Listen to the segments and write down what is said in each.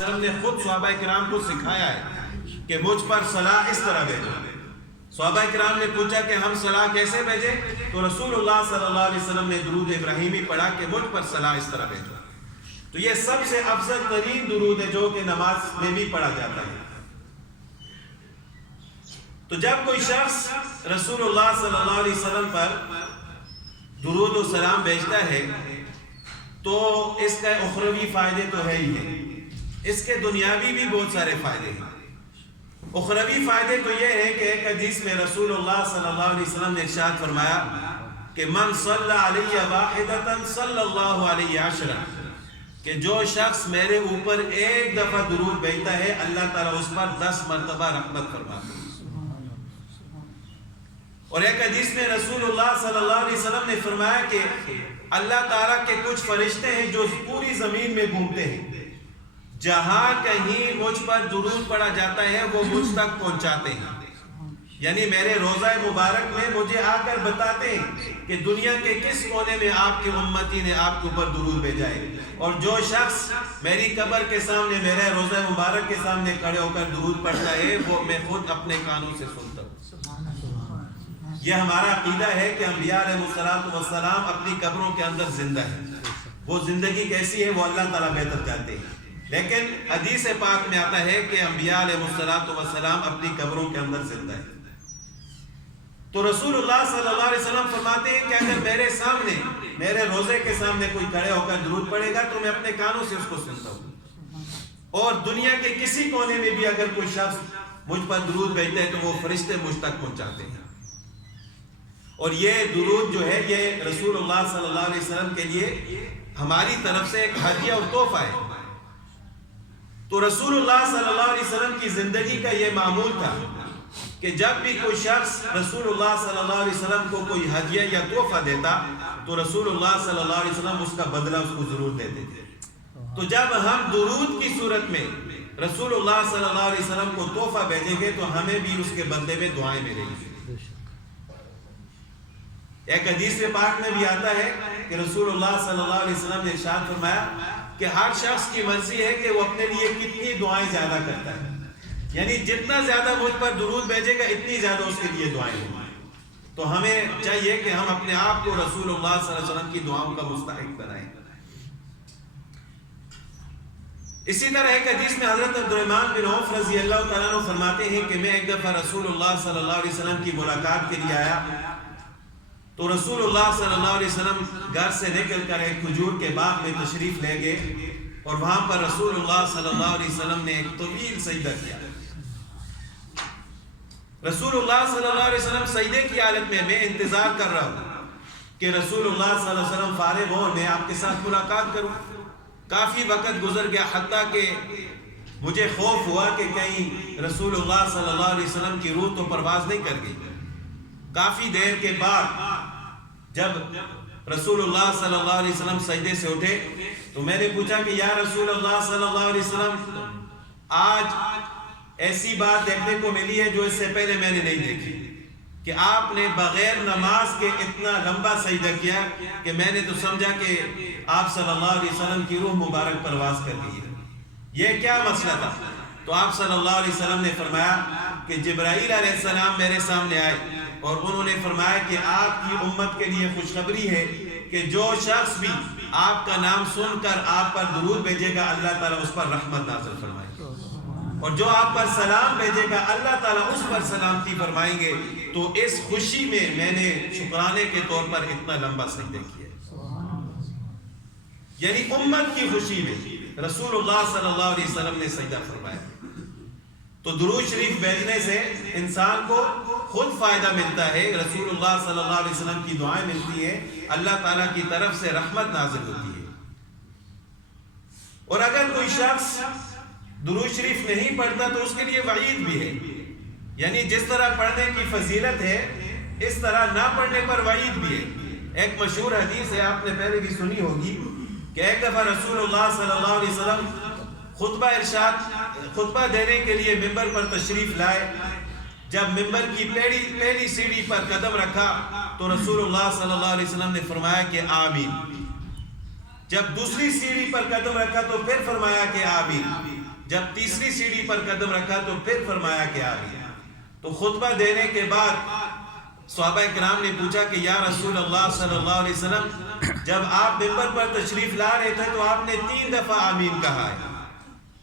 وسلم نے خود صحابہ کرام کو سکھایا ہے کہ مجھ پر صلاح اس طرح بھیجو۔ صحابہ کرام نے پوچھا کہ ہم صلاح کیسے بھیجیں؟ تو رسول اللہ صلی اللہ علیہ وسلم نے درود ابراہیمی پڑھا کہ مجھ پر صلاح اس طرح بھیجو۔ تو یہ سب سے افضل ترین درود ہے جو کہ نماز میں بھی پڑھا جاتا ہے۔ تو جب کوئی شخص رسول اللہ صلی اللہ علیہ وسلم پر درود و سلام بھیجتا ہے تو اس کا اخروی فائدے تو ہے ہی ہے، اس کے دنیاوی بھی بہت سارے فائدے ہیں۔ اخروی فائدے تو یہ ہے کہ ایک حدیث میں رسول اللہ صلی اللہ علیہ وسلم نے ارشاد فرمایا کہ من صلی علیہ واحدۃ صلی اللہ علیہ عشرہ، کہ جو شخص میرے اوپر ایک دفعہ درود بھیجتا ہے اللہ تعالیٰ اس پر 10 مرتبہ رحمت فرماتا ہے۔ اور ایک حدیث میں رسول اللہ صلی اللہ علیہ وسلم نے فرمایا کہ اللہ تعالیٰ کے کچھ فرشتے ہیں جو پوری زمین میں گھومتے ہیں، جہاں کہیں مجھ پر درود پڑھا جاتا ہے وہ مجھ تک پہنچاتے ہیں، یعنی میرے روضہ مبارک میں مجھے آ کر بتاتے ہیں کہ دنیا کے کس کونے میں آپ کی امتی نے آپ کے اوپر درود بھیجا ہے۔ اور جو شخص میری قبر کے سامنے میرے روضہ مبارک کے سامنے کھڑے ہو کر درود پڑھتا ہے وہ میں خود اپنے کانوں سے سنتا ہوں۔ یہ ہمارا عقیدہ ہے کہ انبیاء علیہ السلام اپنی قبروں کے اندر زندہ ہیں، وہ زندگی کیسی ہے وہ اللہ تعالیٰ بہتر جانتے ہیں، لیکن حدیث پاک میں آتا ہے کہ انبیاء علیہ السلام اپنی قبروں کے اندر زندہ ہیں۔ تو رسول اللہ صلی اللہ علیہ وسلم فرماتے ہیں کہ اگر میرے سامنے میرے روزے کے سامنے کوئی کھڑے ہو کر درود پڑھے گا تو میں اپنے کانوں سے اس کو سنتا ہوں، اور دنیا کے کسی کونے میں بھی اگر کوئی شخص مجھ پر درود بھیجتا ہے تو وہ فرشتے مجھ تک پہنچاتے ہیں۔ اور یہ درود جو ہے یہ رسول اللہ صلی اللہ علیہ وسلم کے لیے ہماری طرف سے ایک ہدیہ اور تحفہ ہے۔ تو رسول اللہ صلی اللہ علیہ وسلم کی زندگی کا یہ معمول تھا کہ جب بھی کوئی شخص رسول اللہ صلی اللہ علیہ وسلم کو کوئی ہدیہ یا تحفہ دیتا تو رسول اللہ صلی اللہ علیہ وسلم اس کا بدلہ اس کو ضرور دیتے تھے۔ تو جب ہم درود کی صورت میں رسول اللہ صلی اللہ علیہ وسلم کو تحفہ بھیجیں گے تو ہمیں بھی اس کے بدلے میں دعائیں ملیں گی۔ ایک حدیث پاک میں بھی آتا ہے کہ رسول اللہ صلی اللہ علیہ وسلم نے ارشاد فرمایا کہ ہر شخص کی مرضی ہے کہ وہ اپنے لیے کتنی دعائیں زیادہ کرتا ہے، یعنی جتنا زیادہ مجھ پر درود بھیجے گا اتنی زیادہ اس کے لیے دعائیں ہوں۔ تو ہمیں چاہیے کہ ہم اپنے آپ کو رسول اللہ صلی اللہ علیہ وسلم کی دعاؤں کا مستحق بنائیں۔ اسی طرح ایک حدیث میں حضرت عبدالرحمن بن عوف رضی اللہ تعالیٰ عنہ فرماتے ہیں کہ میں ایک دفعہ رسول اللہ صلی اللہ علیہ وسلم کی ملاقات کے لیے آیا تو رسول اللہ صلی اللہ علیہ وسلم گھر سے نکل کر ایک کھجور کے باغ میں تشریف لے گئے اور وہاں پر رسول اللہ صلی اللہ علیہ وسلم نے ایک طویل سجدہ کیا۔ رسول اللہ صلی اللہ علیہ وسلم سجدے کی حالت میں انتظار کر رہا ہوں کہ رسول اللہ صلی اللہ علیہ وسلم فارغ ہوں، میں آپ کے ساتھ ملاقات کروں۔ کافی وقت گزر گیا حتیٰ کہ مجھے خوف ہوا کہ کہیں رسول اللہ صلی اللہ علیہ وسلم کی روح تو پرواز نہیں کر گئی۔ کافی دیر کے بعد جب رسول اللہ صلی اللہ علیہ وسلم سجدے سے اٹھے تو میں نے پوچھا کہ یا رسول اللہ صلی اللہ علیہ وسلم آج ایسی بات دیکھنے کو ملی ہے جو اس سے پہلے میں نے نہیں دیکھی کہ آپ نے بغیر نماز کے اتنا لمبا سجدہ کیا کہ میں نے تو سمجھا کہ آپ صلی اللہ علیہ وسلم کی روح مبارک پرواز کر گئی ہے، یہ کیا مسئلہ تھا؟ تو آپ صلی اللہ علیہ وسلم نے فرمایا کہ جبرائیل علیہ السلام میرے سامنے آئے اور انہوں نے فرمایا کہ آپ کی امت کے لیے خوشخبری ہے کہ جو شخص بھی آپ کا نام سن کر آپ پر درود بھیجے گا اللہ تعالیٰ اس پر رحمت نازل فرمائے گا، اور جو آپ پر سلام بھیجے گا اللہ تعالیٰ اس پر سلامتی فرمائیں گے۔ تو اس خوشی میں نے شکرانے کے طور پر اتنا لمبا سجدہ کیا، یعنی امت کی خوشی میں رسول اللہ صلی اللہ علیہ وسلم نے سجدہ فرمایا۔ تو درود شریف بھیجنے سے انسان کو خود فائدہ ملتا ہے، رسول اللہ صلی اللہ علیہ وسلم کی دعائیں ملتی ہیں، اللہ تعالیٰ کی طرف سے رحمت نازل ہوتی ہے۔ اور اگر کوئی شخص درود شریف نہیں پڑھتا تو اس کے لیے وعید بھی ہے، یعنی جس طرح پڑھنے کی فضیلت ہے اس طرح نہ پڑھنے پر وعید بھی ہے۔ ایک مشہور حدیث ہے، آپ نے پہلے بھی سنی ہوگی کہ ایک دفعہ رسول اللہ صلی اللہ علیہ وسلم خطبہ دینے کے لیے ممبر پر تشریف لائے۔ جب ممبر کی پہلی سیڑھی پر قدم رکھا تو رسول اللہ صلی اللہ علیہ وسلم نے فرمایا کہ آمین۔ جب دوسری سیڑھی پر قدم رکھا تو پھر فرمایا کہ آمین۔ جب تیسری سیڑھی پر قدم رکھا تو پھر فرمایا کہ آمین۔ تو خطبہ دینے کے بعد صحابہ کرام نے پوچھا کہ یا رسول اللہ صلی اللہ علیہ وسلم، جب آپ ممبر پر تشریف لا رہے تھے تو آپ نے 3 دفعہ آمین کہا ہے،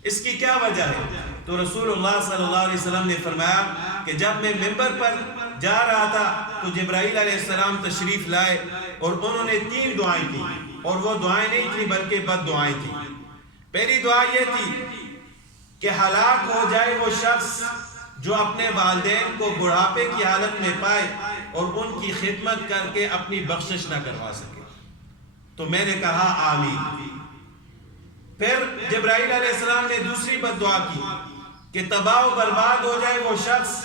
اس کی کیا وجہ ہے؟ تو رسول اللہ صلی اللہ علیہ وسلم نے فرمایا کہ جب میں ممبر پر جا رہا تھا تو جبرائیل علیہ السلام تشریف لائے اور انہوں نے 3 دعائیں کی، اور وہ دعائیں نہیں تھی بلکہ بد دعائیں تھیں۔ پہلی دعا یہ تھی کہ ہلاک ہو جائے وہ شخص جو اپنے والدین کو بڑھاپے کی حالت میں پائے اور ان کی خدمت کر کے اپنی بخشش نہ کروا سکے۔ تو میں نے کہا آمین۔ پھر جبرائیل علیہ السلام نے دوسری بد دعا کی کہ تباہ و برباد ہو جائے وہ شخص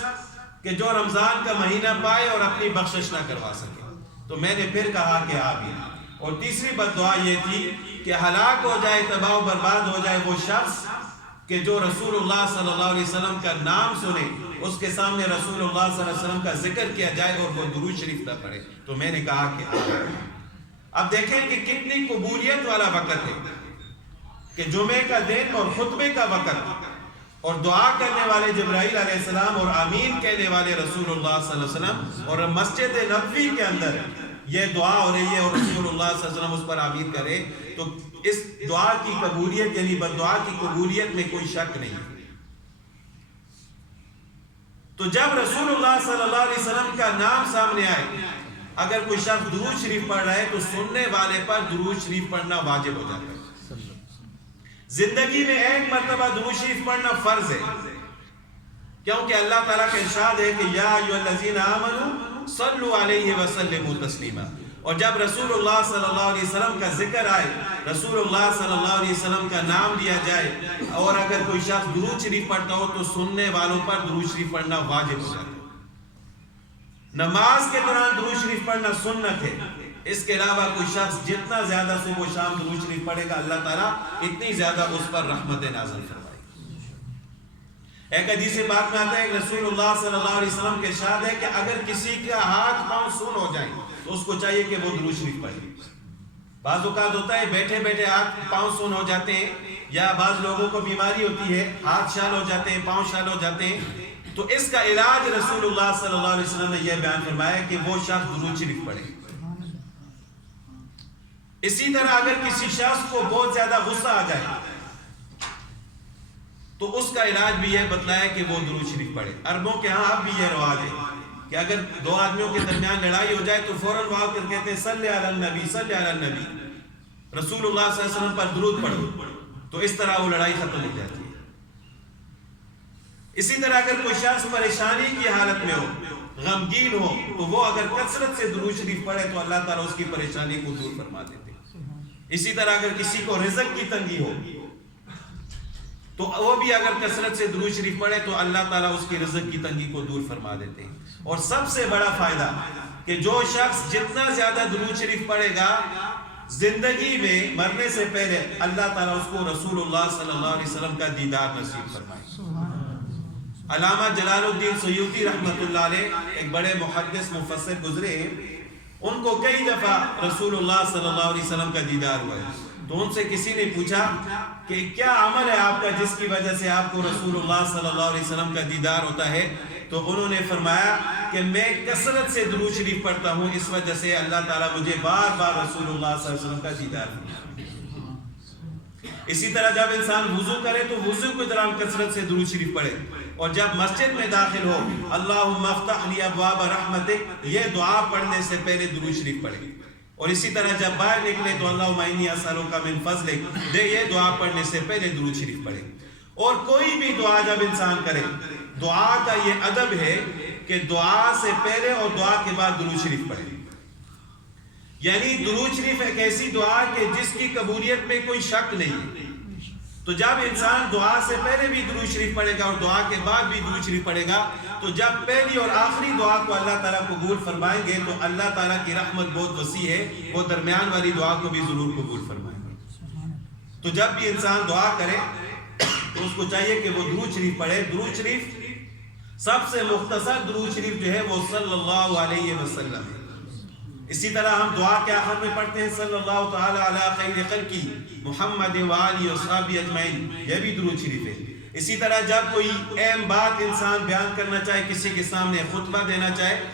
کہ جو رمضان کا مہینہ پائے اور اپنی بخشش نہ کروا سکے۔ تو میں نے پھر کہا کہ آمین۔ اور تیسری بد دعا یہ تھی کہ ہلاک ہو جائے، تباہ و برباد ہو جائے وہ شخص کہ جو رسول اللہ صلی اللہ علیہ وسلم کا نام سنے، اس کے سامنے رسول اللہ صلی اللہ علیہ وسلم کا ذکر کیا جائے اور وہ درود شریف نہ پڑھے۔ تو میں نے کہا کہ آمین۔ اب دیکھیں کہ کتنی قبولیت والا وقت ہے کہ جمعے کا دن اور خطبے کا وقت، اور دعا کرنے والے جبرائیل علیہ السلام اور آمین کہنے والے رسول اللہ صلی اللہ علیہ وسلم، اور مسجد نبوی کے اندر یہ دعا ہو رہی ہے اور رسول اللہ صلی اللہ علیہ وسلم اس پر آمین کرے، تو اس دعا کی قبولیت یعنی بد دعا کی قبولیت میں کوئی شک نہیں۔ تو جب رسول اللہ صلی اللہ علیہ وسلم کا نام سامنے آئے، اگر کوئی شخص درود شریف پڑھ رہا ہے تو سننے والے پر درود شریف پڑھنا واجب ہو جاتا ہے۔ زندگی میں ایک مرتبہ درود شریف پڑھنا فرض ہے، کیونکہ اللہ تعالیٰ کا ارشاد ہے کہ یا ایھا الذین آمنوا صلوا علیہ وسلموا تسلیما۔ اور جب رسول اللہ صلی اللہ علیہ وسلم کا ذکر آئے، رسول اللہ صلی اللہ علیہ وسلم کا نام لیا جائے، اور اگر کوئی شخص درود شریف پڑھتا ہو تو سننے والوں پر درود شریف پڑھنا واجب ہو جاتا ہے۔ نماز کے دوران درود شریف پڑھنا سنت ہے، اس کے علاوہ کوئی شخص جتنا زیادہ صبح و شام درود شریف پڑھے گا اللہ تعالیٰ اتنی زیادہ اس پر رحمت نازل فرمائے۔ ایک حدیث پاک میں آتا ہے کہ رسول اللہ صلی اللہ علیہ وسلم کے ارشاد ہے کہ اگر کسی کا ہاتھ پاؤں سن ہو جائیں تو اس کو چاہیے کہ وہ درود شریف پڑھے۔ بعض اوقات ہوتا ہے بیٹھے بیٹھے ہاتھ پاؤں سن ہو جاتے ہیں، یا بعض لوگوں کو بیماری ہوتی ہے، ہاتھ شال ہو جاتے ہیں، پاؤں شال ہو جاتے ہیں، تو اس کا علاج رسول اللہ صلی اللہ علیہ وسلم نے یہ بیان فرمایا کہ وہ شخص درود شریف پڑھے۔ اسی طرح اگر کسی شخص کو بہت زیادہ غصہ آ جائے تو اس کا علاج بھی یہ بتلایا کہ وہ درود شریف پڑھے۔ عربوں کے ہاں اب بھی یہ رواج ہے کہ اگر 2 آدمیوں کے درمیان لڑائی ہو جائے تو فوراً وہ کر کہتے ہیں صلی علی النبی، صلی علی النبی، رسول اللہ صلی اللہ علیہ وسلم پر درود پڑھو، تو اس طرح وہ لڑائی ختم ہو جاتی ہے۔ اسی طرح اگر کوئی شخص پریشانی کی حالت میں ہو، غمگین ہو، تو وہ اگر کثرت سے درود شریف پڑھے تو اللہ تعالیٰ اس کی پریشانی کو دور فرما دیتے ہیں۔ اسی طرح اگر کسی کو رزق کی تنگی ہو تو وہ بھی اگر کثرت سے درود شریف پڑھے تو اللہ تعالیٰ اس کی رزق کی تنگی کو دور فرما دیتے ہیں۔ اور سب سے بڑا فائدہ کہ جو شخص جتنا زیادہ درود شریف پڑھے گا زندگی میں مرنے سے پہلے اللہ تعالیٰ اس کو رسول اللہ صلی اللہ علیہ وسلم کا دیدار نصیب فرمائے۔ علامہ جلال الدین سیوطی رحمۃ اللہ علیہ ایک بڑے محدث مفسر گزرے ہیں، ان کو کئی دفعہ رسول اللہ صلی اللہ علیہ وسلم کا دیدار ہوا ہے۔ تو ان سے کسی نے پوچھا کہ کیا عمل ہے آپ کا جس کی وجہ سے آپ کو رسول اللہ صلی اللہ علیہ وسلم کا دیدار ہوتا ہے؟ تو انہوں نے فرمایا کہ میں کثرت سے درود شریف پڑھتا ہوں، اس وجہ سے اللہ تعالیٰ مجھے بار بار رسول اللہ صلی اللہ علیہ وسلم کا دیدار فرماتا ہے۔ اسی طرح جب انسان وضو کرے تو وضو کے دوران کثرت سے درود شریف پڑھے، اور جب مسجد میں داخل ہو اللہم افتح لی ابواب رحمتک یہ دعا پڑھنے سے پہلے درود شریف پڑھے، اور اسی طرح جب باہر نکلے تو اللہم انی اسألک من فضلک یہ دعا پڑھنے سے پہلے درود شریف پڑھے۔ اور کوئی بھی دعا جب انسان کرے، دعا کا یہ ادب ہے کہ دعا سے پہلے اور دعا کے بعد درود شریف پڑھے، یعنی درود شریف ایک ایسی دعا کہ جس کی قبولیت میں کوئی شک نہیں ہے۔ تو جب انسان دعا سے پہلے بھی درود شریف پڑھے گا اور دعا کے بعد بھی درود شریف پڑھے گا تو جب پہلی اور آخری دعا کو اللہ تعالیٰ قبول فرمائیں گے تو اللہ تعالیٰ کی رحمت بہت وسیع ہے، وہ درمیان والی دعا کو بھی ضرور قبول فرمائیں گے۔ تو جب بھی انسان دعا کرے تو اس کو چاہیے کہ وہ درود شریف پڑھے۔ درود شریف سب سے مختصر درود شریف جو ہے وہ صلی اللہ علیہ وسلم ہے۔ اسی طرح ہم دعا کے آخر میں پڑھتے ہیں صلی اللہ تعالی علی خیر خلقی محمد و آلہ و صحابہ اجمعین، یہ بھی درود شریف ہے۔ اسی طرح جب کوئی اہم بات انسان بیان کرنا چاہے، کسی کے سامنے خطبہ دینا چاہے